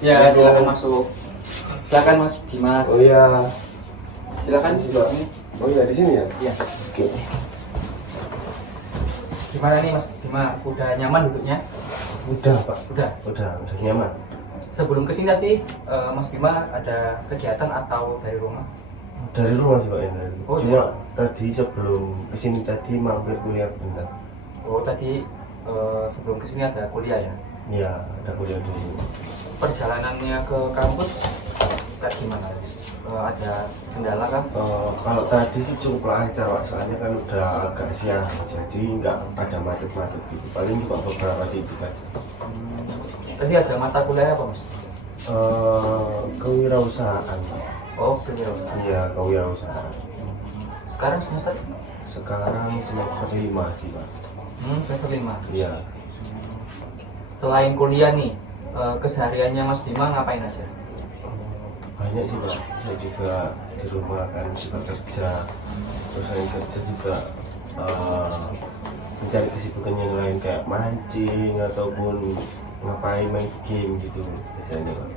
Ya, silakan masuk. Silakan Mas Bima. Oh iya. Silakan di Coba. sini. Oh iya di sini ya? Iya. Oke. Gimana nih Mas Bima? Udah nyaman duduknya? Udah Pak. Udah. Udah nyaman. Sebelum kesini tadi Mas Bima ada kegiatan atau dari rumah? Dari rumah sih Pak ya. Oh, Cuma iya. tadi sebelum kesini tadi mampir kuliah bentar. Oh tadi sebelum kesini ada kuliah ya? Iya, ada kuliah dulu. Perjalanannya ke kampus kayak gimana? Ada kendala kah? Kalau tadi sih cukup lancar Pak, soalnya kan udah agak siang, jadi nggak ada macet-macet gitu. Paling cuma beberapa titik aja. Tadi ada mata kuliah apa Mas? Kewirausahaan Pak. Oh kewirausahaan. Iya, kewirausahaan. Sekarang semester? Sekarang semester 5 sih Pak. Semester 5. Iya. Selain kuliah nih, kesehariannya Mas Bima ngapain aja? Banyak sih Pak, saya juga di rumah kan suka kerja. Terus saya kerja juga mencari kesibukan yang lain kayak mancing ataupun ngapain main game gitu biasanya Pak.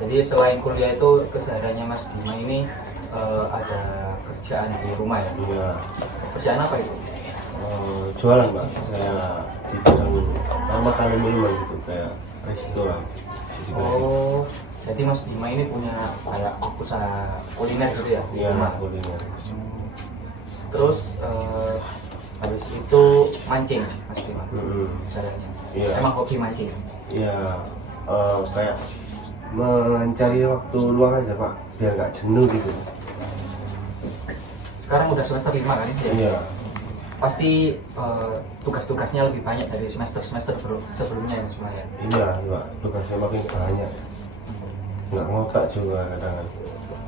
Jadi selain kuliah itu kesehariannya Mas Bima ini ada kerjaan di rumah ya? Iya. Kerjaan apa itu? Jualan Pak, saya di bidang makanan minuman gitu kayak restoran. Oh, jadi Mas Bima ini punya kayak usaha kuliner gitu ya? di Iya, rumah? kuliner. Terus habis itu mancing Mas Bima caranya. Iya. Emang hobi mancing? Iya, kayak mencari waktu luang aja Pak, biar nggak jenuh gitu. Sekarang udah semester 5 kan? Ya? Iya. Pasti tugas-tugasnya lebih banyak dari semester-semester sebelumnya ya semuanya. Iya, Pak, tugasnya makin banyak. Nggak ngotak juga kadang.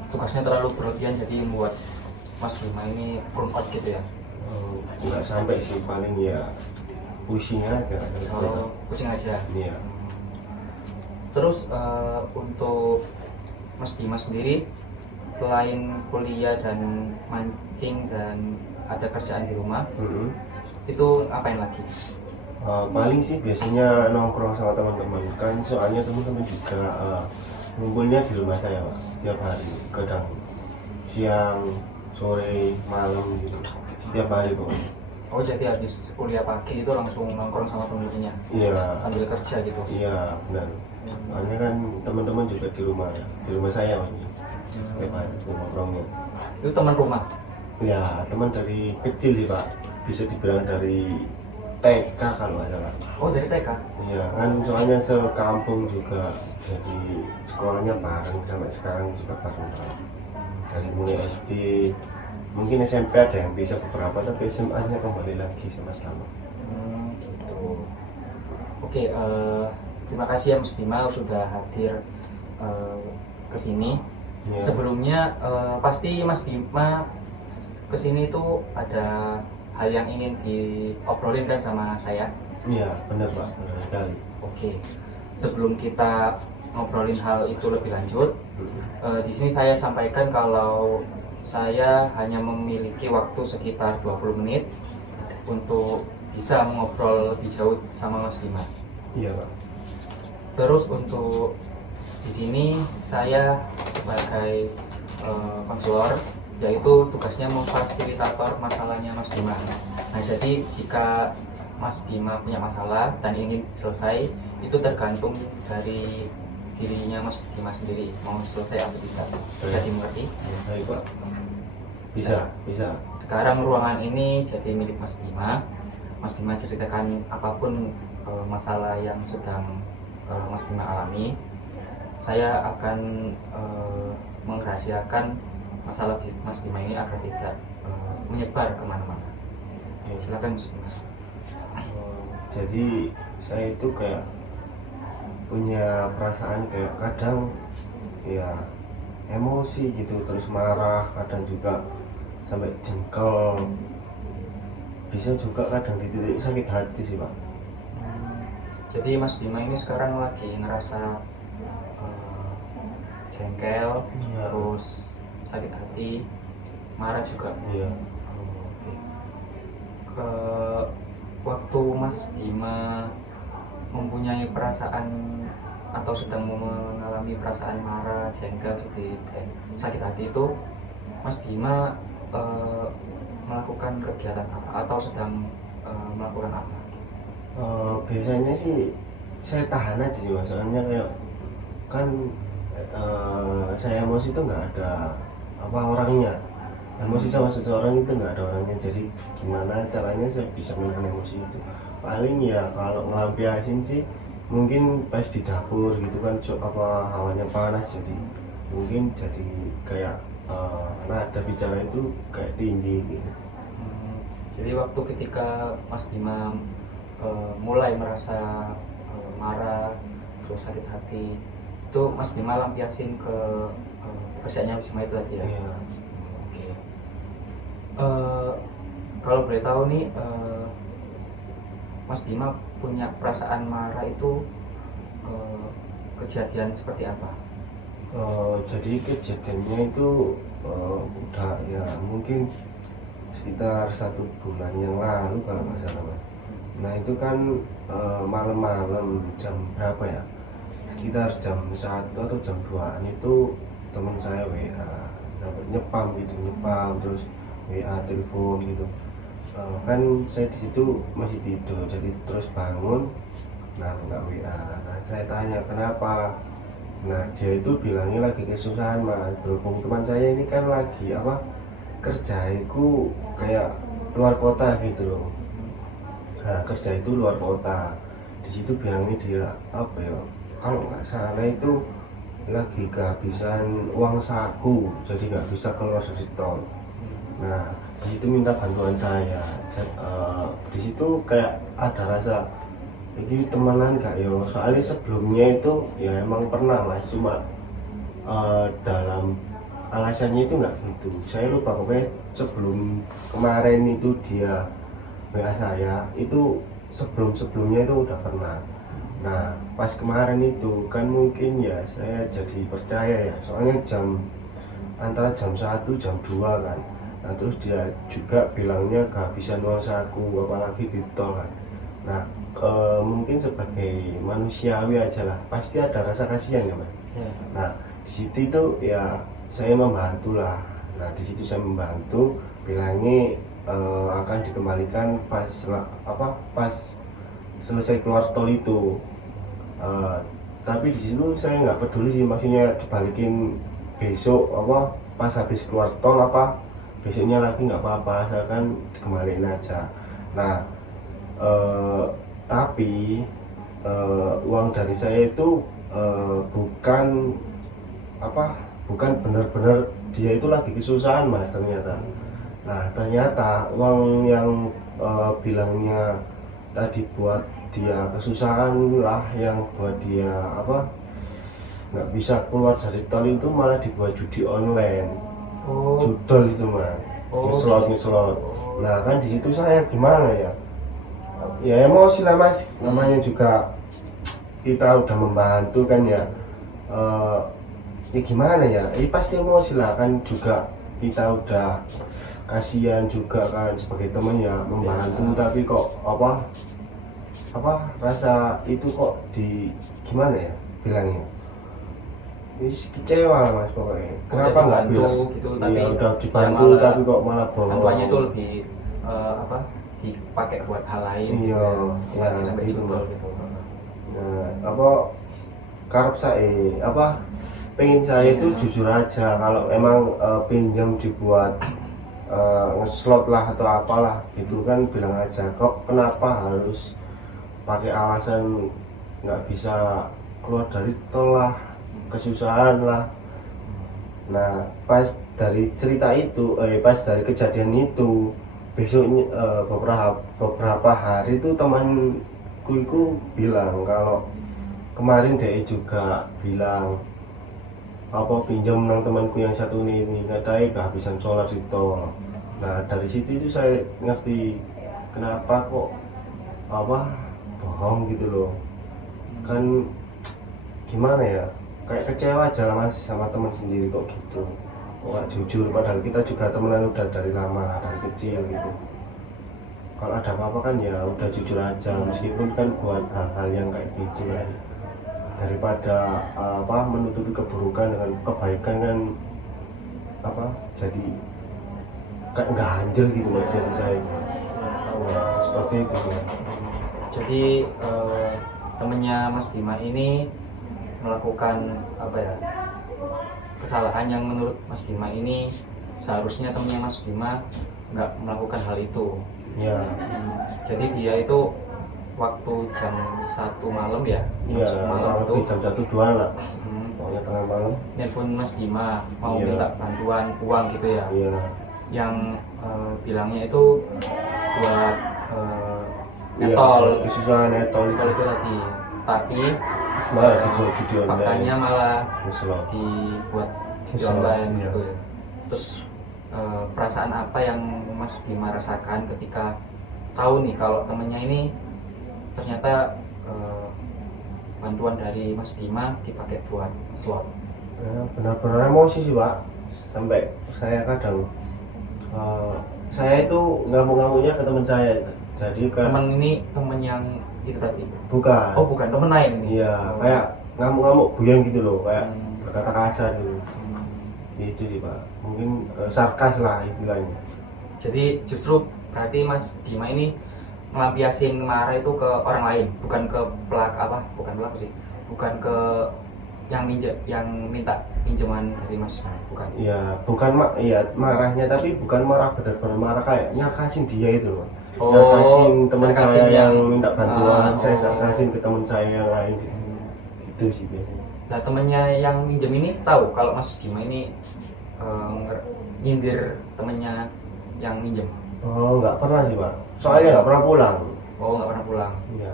Tugasnya terlalu berlebihan jadi membuat Mas Bima ini burn out gitu ya? Nggak sampai sih, paling ya pusing aja. Oh, pusing aja. Iya. Terus untuk Mas Bima sendiri, selain kuliah dan mancing dan ada kerjaan di rumah, itu ngapain lagi? Paling sih biasanya nongkrong sama teman-teman kan, soalnya teman-teman juga ngumpulnya di rumah saya Pak, tiap hari, kadang siang, sore, malam gitu, setiap hari pokoknya. Oh jadi habis kuliah pagi itu langsung nongkrong sama temen-temennya Iya. sambil kerja gitu? Iya benar. Soalnya kan teman-teman juga di rumah saya ini, tiap hari nongkrongnya. Itu teman rumah? Ya teman dari kecil sih Pak, bisa dibilang dari TK kalau nggak salah. Oh dari TK? Iya kan, soalnya sekampung juga, jadi sekolahnya bareng sampai sekarang juga bareng. Dari mulai SD, mungkin SMP ada yang bisa beberapa, tapi SMA-nya kembali lagi sama-sama. Gitu. Oke, terima kasih ya Mas Bima sudah hadir ke sini. Iya. Sebelumnya pasti Mas Bima kesini itu ada hal yang ingin diobrolin kan sama saya? Iya benar Pak, benar sekali. Oke, sebelum kita ngobrolin hal itu lebih lanjut, di sini saya sampaikan kalau saya hanya memiliki waktu sekitar 20 menit untuk bisa mengobrol lebih jauh sama Mas Bima. Iya Pak. Terus untuk di sini saya sebagai konselor, yaitu tugasnya memfasilitator masalahnya Mas Bima. Nah jadi jika Mas Bima punya masalah dan ingin selesai, itu tergantung dari dirinya Mas Bima sendiri mau selesai atau tidak. Bisa dimengerti? Baik Pak. Bisa. Sekarang ruangan ini jadi milik Mas Bima. Mas Bima ceritakan apapun masalah yang sedang Mas Bima alami. Saya akan merahasiakan masalah Mas Bima ini agar tidak menyebar kemana-mana. Silakan Mas Bima. Jadi saya itu kayak punya perasaan kayak kadang ya emosi gitu, terus marah, kadang juga sampai jengkel, bisa juga kadang di titik sakit hati sih Pak. Jadi Mas Bima ini sekarang lagi ngerasa jengkel, Iya. terus sakit hati, marah juga. Iya. Waktu Mas Bima mempunyai perasaan atau sedang mengalami perasaan marah, jengkel, sedih, dan sakit hati itu Mas Bima melakukan kegiatan apa atau sedang melakukan apa? Biasanya sih saya tahan aja sih mas, soalnya kayak kan saya emosi itu nggak ada apa orangnya, emosi sama seseorang itu nggak ada orangnya, jadi gimana caranya saya bisa menahan emosi itu, paling ya kalau ngelampiasin sih mungkin pas di dapur gitu kan, apa hawanya panas jadi mungkin jadi kayak nada bicara itu kayak tinggi gitu. Jadi waktu ketika Mas Bima mulai merasa marah terus sakit hati itu Mas Bima lampiasin ke kerjanya Wisma itu tadi ya? Iya. Oke. Kalau boleh tahu nih Mas Bima punya perasaan marah itu kejadian seperti apa? Jadi kejadiannya itu udah ya mungkin sekitar 1 bulan yang lalu kalau nggak salah mas. Nah itu kan malam-malam jam berapa ya? Sekitar jam 1 atau jam 2an itu teman saya WA, nyepam gitu, nyepam terus WA telepon gitu. Kan saya di situ masih tidur, jadi terus bangun, nah nggak WA. Nah saya tanya kenapa. Nah dia itu bilangnya lagi kesusahan mas, berhubung teman saya ini kan lagi apa kerja itu kayak luar kota gitu loh. Nah kerja itu luar kota, di situ bilangnya dia apa ya, kalau nggak salah itu lagi kehabisan uang saku, jadi nggak bisa keluar dari tol. Nah di situ minta bantuan saya. Di situ kayak ada rasa ini temenan gak yo, soalnya sebelumnya itu ya emang pernah mas, cuma dalam alasannya itu nggak gitu, saya lupa pokoknya sebelum kemarin itu dia WA saya itu sebelumnya itu udah pernah. Nah pas kemarin itu kan mungkin ya saya jadi percaya ya, soalnya antara jam 1 jam 2 kan. Nah terus dia juga bilangnya kehabisan uang saku apalagi di tol kan. Nah mungkin sebagai manusiawi aja lah, pasti ada rasa kasihan ya mas. Nah di situ itu ya saya membantu lah. Nah di situ saya membantu, bilangnya akan dikembalikan pas selesai keluar tol itu. Tapi di situ saya nggak peduli sih, maksudnya dibalikin besok apa pas habis keluar tol apa besoknya lagi nggak apa-apa, asalkan dikembaliin aja. Nah tapi uang dari saya itu bukan benar-benar dia itu lagi kesusahan mas ternyata. Nah ternyata uang yang bilangnya tadi buat dia kesusahan lah, yang buat dia apa nggak bisa keluar dari tol itu malah dibuat judi online. Judol itu mas, ngeslot. Nah kan di situ saya gimana ya, ya emosi lah mas, namanya juga kita udah membantu kan ya. Ya gimana ya, ini pasti emosi lah kan, juga kita udah kasihan juga kan sebagai teman ya membantu, tapi kok apa rasa itu kok di gimana ya bilangnya, ini kecewa lah mas pokoknya. Kenapa nggak bilang gitu, ya tapi udah dibantu malah, tapi kok malah bohong. bantuannya itu lebih dipakai buat hal lain. Iya ya sampai gitu mas. gitu. Nah karep saya pengen saya itu jujur aja, kalau emang pinjam dibuat ngeslot lah atau apalah gitu kan bilang aja, kok kenapa harus pakai alasan nggak bisa keluar dari tol lah, kesusahan lah. Nah pas dari cerita itu pas dari kejadian itu besoknya beberapa hari itu temanku itu bilang kalau kemarin dia juga bilang apa pinjam nang temanku yang satu ini katanya kehabisan solar di tol. Nah dari situ itu saya ngerti kenapa kok bohong gitu loh kan, gimana ya, kayak kecewa aja lah mas sama teman sendiri kok gitu, kok gak jujur, padahal kita juga temenan udah dari lama, dari kecil gitu. Kalau ada apa-apa kan ya udah jujur aja, meskipun kan buat hal-hal yang kayak gitu ya. daripada menutupi keburukan dengan kebaikan kan jadi kayak nggak anjir gitu loh jadi saya. Seperti itu ya. Jadi temennya Mas Bima ini melakukan kesalahan yang menurut Mas Bima ini seharusnya temennya Mas Bima nggak melakukan hal itu. Ya. Jadi dia itu waktu jam 1 malam ya? Iya, malam itu jam 1-2 lah. Pokoknya tengah malam. Nelpon Mas Bima mau Iya. minta bantuan uang gitu ya? Iya. Yang bilangnya itu buat netol, kesusahan netol netol itu tadi. Tapi malah dibuat judi faktanya online. malah Keselak. dibuat judi Keselak, online iya. gitu ya. Terus perasaan apa yang Mas Bima rasakan ketika tahu nih kalau temennya ini ternyata bantuan dari Mas Bima dipakai buat slot? Ya, benar-benar emosi sih Pak, sampai saya kadang saya itu ngamuk-ngamuknya ke teman saya, jadi kayak Temen ini temen yang itu tadi? bukan. Oh bukan, temen lain ini? Iya, Oh. kayak ngamuk-ngamuk guyon gitu loh, kayak Hmm. berkata kasar gitu. Itu sih Pak, mungkin sarkas lah istilahnya. Jadi justru berarti Mas Bima ini ngelampiasin marah itu ke orang lain, bukan ke bukan pelaku sih, bukan ke yang minta pinjaman dari Mas Bima, bukan? Iya, bukan marahnya, tapi bukan marah benar-benar marah, kayak nyakasin dia itu loh. Oh, Nyakasin teman sarkasin saya yang yang- minta bantuan, saya oh. sarkasin ke teman saya yang lain gitu. Itu sih biasanya. Nah temennya yang minjem ini tahu kalau Mas Bima ini nyindir temennya yang minjem? Oh, nggak pernah sih Pak, soalnya nggak pernah pulang. Oh nggak pernah pulang. Iya.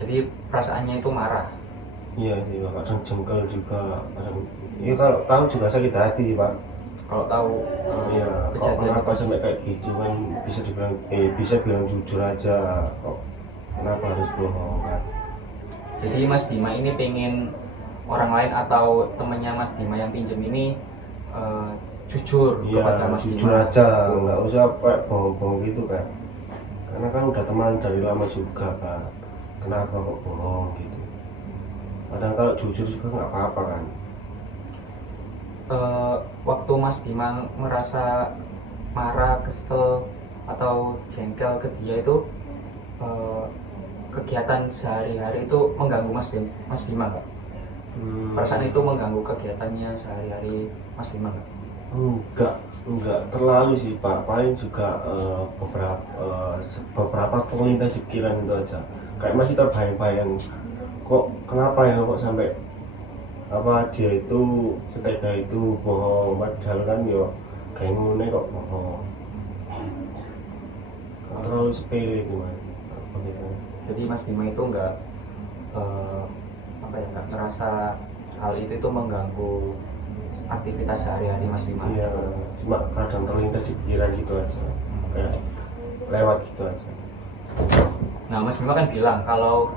Jadi perasaannya itu marah. Iya sih Pak, kadang jengkel juga, kadang ya kalau tahu juga sakit hati sih Pak. Kalau tahu Iya, kok kejadian kenapa itu. sampai kayak gitu kan, bisa bilang jujur aja, kok kenapa harus bohong kan. Jadi Mas Bima ini pengen orang lain atau temennya Mas Bima yang pinjem ini jujur kepada Iya, Mas jujur Bima. aja, nggak usah kayak bohong-bohong gitu kan, karena kan udah teman dari lama juga Pak, kenapa kok bohong gitu. Kadang kalau jujur juga nggak apa-apa kan. Waktu Mas Bima merasa marah, kesel atau jengkel ke dia itu kegiatan sehari-hari itu mengganggu Mas Bima nggak? Perasaan itu mengganggu kegiatannya sehari-hari Mas Bima nggak? Enggak terlalu sih Pak, paling juga beberapa terlintas di pikiran itu aja, kayak masih terbayang-bayang, kok kenapa ya kok sampai dia itu setega itu bohong, padahal kan yo kayak ngene kok bohong. Terlalu sepele itu Mas. Begitu. Jadi Mas Bima itu nggak nggak merasa hal itu mengganggu aktivitas sehari-hari Mas Bima. Iya, cuma kadang terlintas di pikiran gitu aja, kayak lewat gitu aja. Nah Mas Bima kan bilang kalau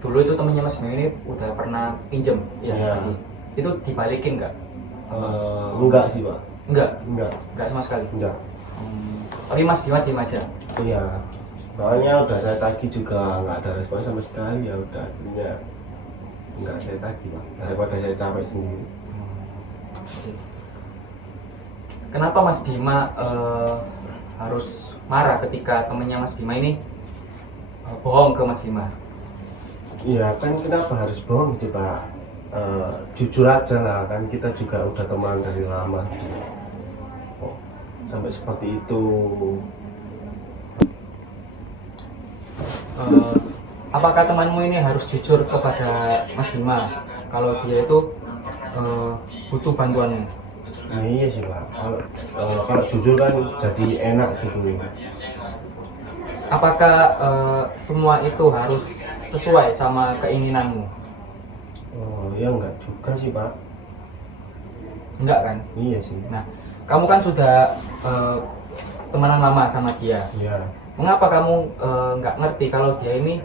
dulu itu temennya Mas Bima ini udah pernah pinjem ya. Iya. Tadi. Itu dibalikin nggak? Enggak sih Pak, Enggak sama sekali. enggak. Tapi Mas Bima diem aja. Iya, soalnya udah saya tagih juga nggak ada respon sama sekali, ya udah akhirnya nggak saya tagih Pak, daripada saya capek sendiri. Kenapa Mas Bima harus marah ketika temennya Mas Bima ini bohong ke Mas Bima? Iya kan, kenapa harus bohong gitu Pak? Jujur aja lah, kan kita juga udah teman dari lama gitu. Kok sampai seperti itu? Apakah temanmu ini harus jujur kepada Mas Bima kalau dia itu butuh bantuanmu? Nah, iya sih Pak, kalau jujur kan jadi enak gitu. Apakah semua itu harus sesuai sama keinginanmu? Oh ya enggak juga sih Pak. Enggak kan? Iya sih. Nah, kamu kan sudah temenan lama sama dia. Iya. Mengapa kamu nggak ngerti kalau dia ini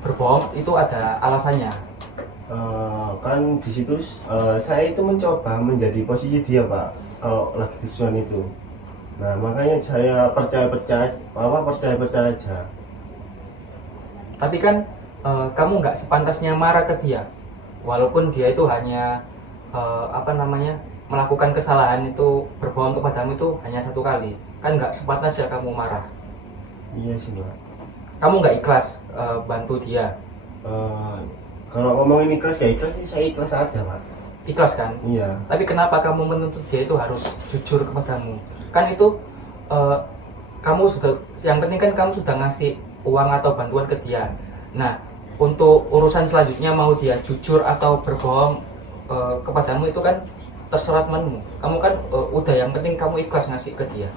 berbohong itu ada alasannya? Kan di situ saya itu mencoba menjadi posisi dia Pak, kalau lagi kesusahan itu. Nah makanya saya percaya aja. Tapi kan kamu nggak sepantasnya marah ke dia, walaupun dia itu hanya melakukan kesalahan itu, berbohong kepadamu itu hanya satu kali, kan nggak sepantasnya kamu marah. Iya sih Pak. Kamu nggak ikhlas bantu dia. Kalau ngomongin ikhlas ya ikhlas, saya ikhlas aja Pak. Ikhlas kan? Iya. Tapi kenapa kamu menuntut dia itu harus jujur kepadamu? Kan itu kamu sudah, yang penting kan kamu sudah ngasih uang atau bantuan ke dia. Nah, untuk urusan selanjutnya mau dia jujur atau berbohong kepadamu itu kan terserah temanmu. Kamu kan udah, yang penting kamu ikhlas ngasih ke dia.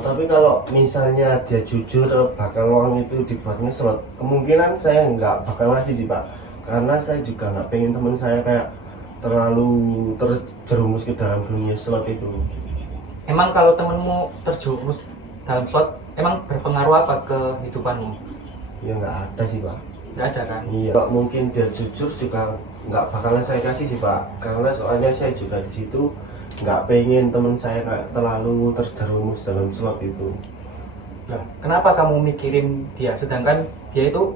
Tapi kalau misalnya dia jujur bakal uang itu dibuat ngeslot, kemungkinan saya nggak bakal ngasih sih Pak, karena saya juga nggak pengen teman saya kayak terlalu terjerumus ke dalam dunia slot itu. Emang kalau temenmu terjerumus dalam slot, emang berpengaruh apa ke hidupanmu? Ya nggak ada sih Pak. Nggak ada kan? Iya, Pak, mungkin dia jujur juga nggak bakalan saya kasih sih Pak, karena soalnya saya juga di situ nggak pengen teman saya kayak terlalu terjerumus dalam slot itu. Nah, kenapa kamu mikirin dia, sedangkan dia itu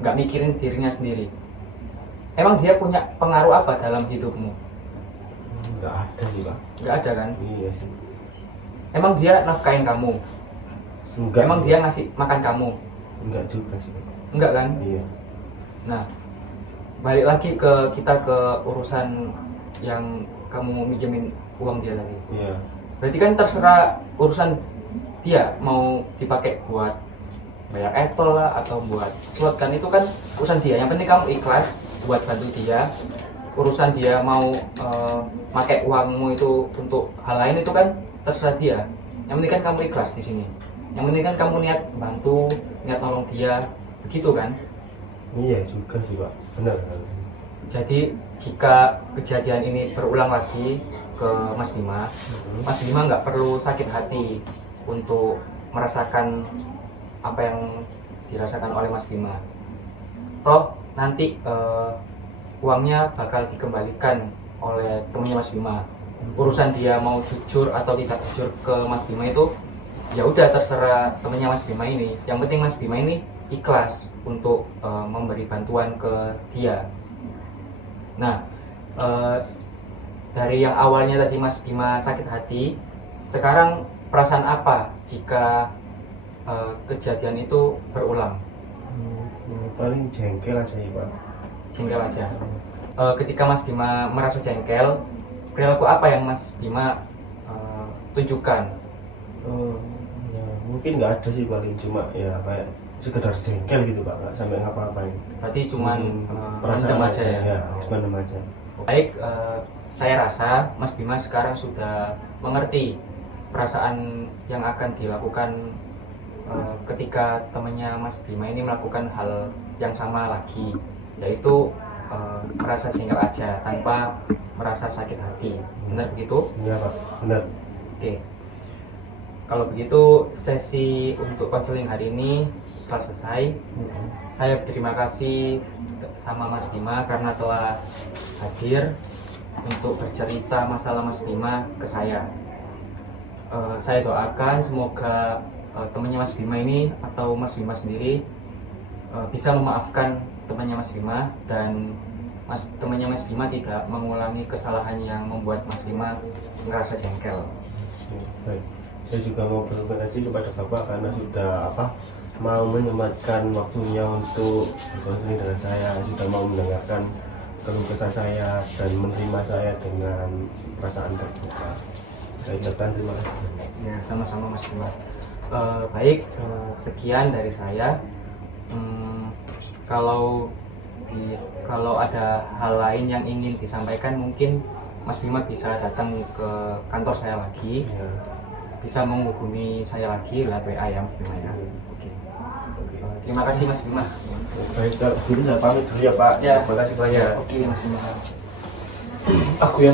nggak mikirin dirinya sendiri? Emang dia punya pengaruh apa dalam hidupmu? Nggak ada sih Pak. Nggak ada kan? Iya sih. Emang dia nafkain kamu? Enggak. Emang dia ngasih makan kamu? Enggak juga sih Pak. Enggak kan? Iya. Nah, balik lagi ke urusan yang kamu minjemin uang dia tadi. Iya. Berarti kan terserah urusan dia, mau dipakai buat bayar Apple lah atau buat slot, kan itu kan urusan dia. Yang penting kamu ikhlas buat bantu dia. Urusan dia mau pakai uangmu itu untuk hal lain itu kan terserah dia. Yang penting kan kamu ikhlas di sini. Yang penting kan kamu niat bantu, niat nolong dia, begitu kan? Iya juga sih Pak. Benar. Jadi jika kejadian ini berulang lagi ke Mas Bima, Mas Bima nggak perlu sakit hati untuk merasakan apa yang dirasakan oleh Mas Bima. Toh nanti uangnya bakal dikembalikan oleh temannya Mas Bima. Urusan dia mau jujur atau tidak jujur ke Mas Bima itu ya udah terserah temannya Mas Bima ini. Yang penting Mas Bima ini ikhlas untuk memberi bantuan ke dia. Nah, dari yang awalnya tadi Mas Bima sakit hati, sekarang perasaan apa jika kejadian itu berulang? Paling jengkel aja ya Pak. Jengkel aja. Ketika Mas Bima merasa jengkel, perilaku apa yang Mas Bima tunjukkan? Ya, mungkin nggak ada sih, paling cuma ya kayak sekedar jengkel gitu Pak, nggak sampai ngapa-ngapain. Berarti cuman perasaan mendem aja ya? mendem aja. Baik, saya rasa Mas Bima sekarang sudah mengerti perasaan yang akan dilakukan ketika temannya Mas Bima ini melakukan hal yang sama lagi, yaitu merasa jengkel aja tanpa merasa sakit hati. Benar begitu? Iya Pak, benar. Oke. Kalau begitu sesi untuk konseling hari ini telah selesai. Saya berterima kasih sama Mas Bima karena telah hadir untuk bercerita masalah Mas Bima ke saya. Saya doakan semoga temannya Mas Bima ini atau Mas Bima sendiri bisa memaafkan temannya Mas Bima, dan temannya Mas Bima tidak mengulangi kesalahan yang membuat Mas Bima merasa jengkel. Baik. Saya juga mau berterima kasih kepada Bapak karena sudah mau menyempatkan waktunya untuk berkonseling dengan saya, sudah mau mendengarkan keluh kesah saya dan menerima saya dengan perasaan terbuka. Saya ucapkan terima kasih. Ya, sama-sama Mas Bima. Baik, sekian dari saya. Kalau ada hal lain yang ingin disampaikan, mungkin Mas Bima bisa datang ke kantor saya lagi. Ya. Bisa menghubungi saya lagi lewat WA ya Mas Bima ya. Oke. Terima kasih Mas Bima. Baik, kalau begitu saya pamit dulu ya Pak. Ya. Terima kasih banyak. Oke Mas Bima. Aku ya.